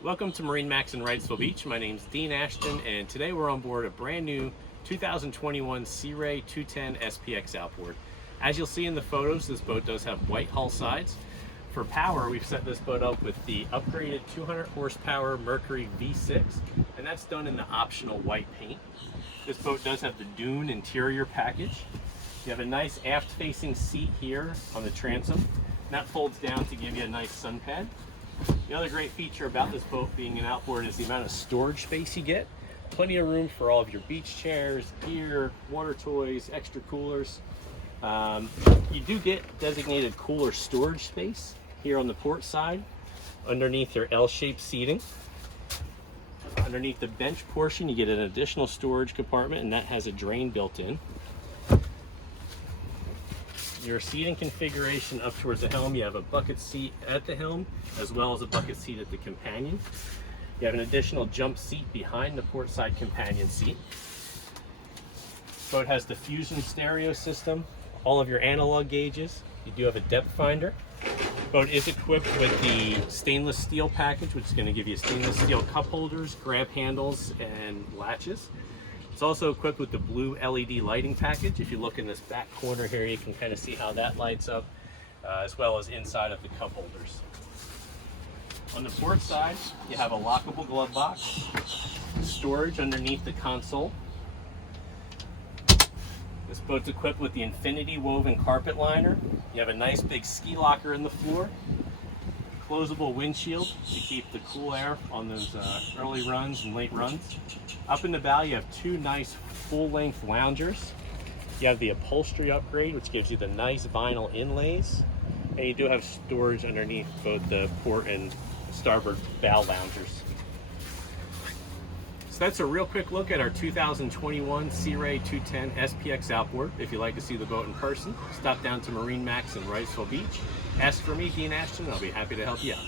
Welcome to MarineMax in Wrightsville Beach. My name's Dean Ashton, and today we're on board a brand new 2021 Sea Ray 210 SPX outboard. As you'll see in the photos, this boat does have white hull sides. For power, we've set this boat up with the upgraded 200 horsepower Mercury V6, and that's done in the optional white paint. This boat does have the dune interior package. You have a nice aft-facing seat here on the transom. That folds down to give you a nice sun pad. The other great feature about this boat being an outboard is the amount of storage space you get. Plenty of room for all of your beach chairs, gear, water toys, extra coolers. You do get designated cooler storage space here on the port side underneath your L-shaped seating. Underneath the bench portion you get an additional storage compartment, and that has a drain built in. Your seating configuration up towards the helm, you have a bucket seat at the helm as well as a bucket seat at the companion. You have an additional jump seat behind the port side companion seat. Boat has the Fusion stereo system, all of your analog gauges. You do have a depth finder. Boat is equipped with the stainless steel package, which is going to give you stainless steel cup holders, grab handles, and latches. It's also equipped with the blue LED lighting package. If you look in this back corner here, you can kind of see how that lights up, as well as inside of the cup holders. On the port side, you have a lockable glove box, storage underneath the console. This boat's equipped with the Infinity woven carpet liner. You have a nice big ski locker in the floor, closable windshield to keep the cool air on those early runs and late runs. Up in the bow, you have two nice full-length loungers. You have the upholstery upgrade, which gives you the nice vinyl inlays. And you do have storage underneath both the port and starboard bow loungers. So that's a real quick look at our 2021 Sea Ray 210 SPX outboard. If you'd like to see the boat in person, stop down to MarineMax in Wrightsville Beach. Ask for me, Dean Ashton, and I'll be happy to help you out.